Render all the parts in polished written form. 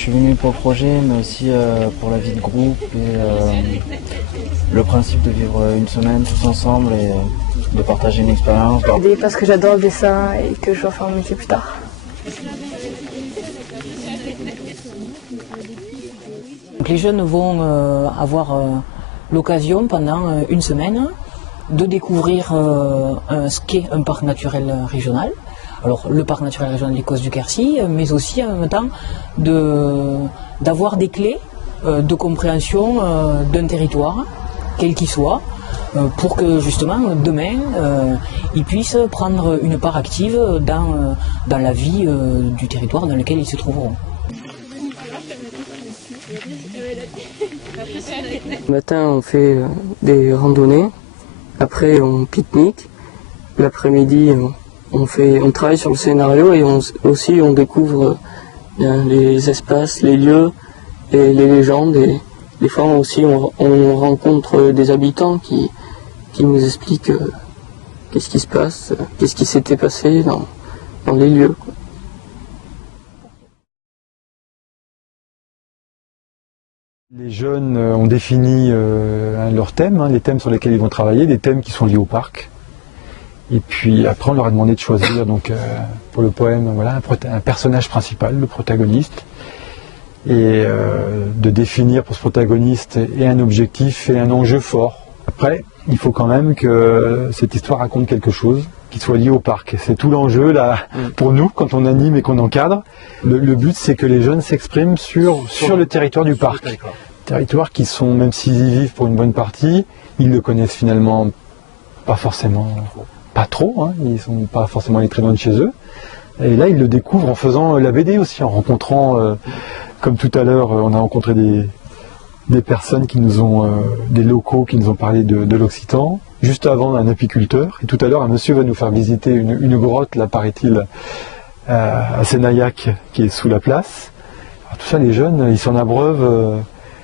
suis venu pour le projet, mais aussi pour la vie de groupe et le principe de vivre une semaine tous ensemble et de partager une expérience. Parce que j'adore le dessin et que je vais faire mon métier plus tard. Donc les jeunes vont avoir l'occasion pendant une semaine de découvrir ce qu'est un parc naturel régional. Alors le parc naturel régional des Causses du Quercy, mais aussi en même temps d'avoir des clés de compréhension d'un territoire, quel qu'il soit, pour que justement demain ils puissent prendre une part active dans la vie du territoire dans lequel ils se trouveront. Le matin, on fait des randonnées, après on pique-nique, l'après-midi on travaille sur le scénario et on découvre les espaces, les lieux et les légendes. Et des fois aussi on rencontre des habitants qui nous expliquent qu'est-ce qui se passe, qu'est-ce qui s'était passé dans les lieux. Les jeunes ont défini leurs thèmes, les thèmes sur lesquels ils vont travailler, des thèmes qui sont liés au parc. Et puis après on leur a demandé de choisir donc, pour le poème voilà, un personnage principal, le protagoniste, et de définir pour ce protagoniste et un objectif et un enjeu fort. Après, il faut quand même que cette histoire raconte quelque chose qui soit lié au parc. C'est tout l'enjeu là pour nous quand on anime et qu'on encadre. Le but c'est que les jeunes s'expriment sur le territoire du parc. Territoire qui sont, même s'ils y vivent pour une bonne partie, ils le connaissent finalement pas forcément, pas trop, hein, ils sont pas forcément allés très loin de chez eux. Et là ils le découvrent en faisant la BD aussi, en rencontrant, comme tout à l'heure on a rencontré des personnes qui nous ont, des locaux qui nous ont parlé de l'Occitan. Juste avant, un apiculteur. Et tout à l'heure, un monsieur va nous faire visiter une grotte, là, paraît-il, à Sénaillac, qui est sous la place. Alors, tout ça, les jeunes, ils s'en abreuvent,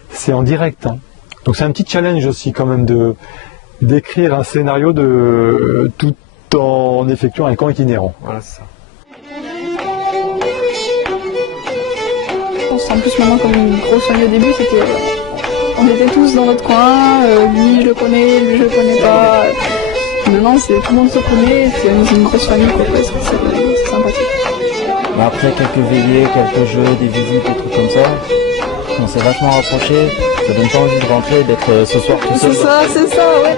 c'est en direct. Hein. Donc c'est un petit challenge aussi, quand même, d'écrire un scénario tout en effectuant un camp itinérant. Voilà, c'est ça. On se sent plus maintenant comme une grosse famille au début, c'était... On était tous dans notre coin, lui je le connais, lui je le connais pas. Maintenant tout le monde se connaît, c'est une grosse famille quoi, c'est sympathique. Après quelques veillées, quelques jeux, des visites, des trucs comme ça, on s'est vachement rapprochés, ça donne pas envie de rentrer, d'être ce soir tout seul. C'est ça, ouais.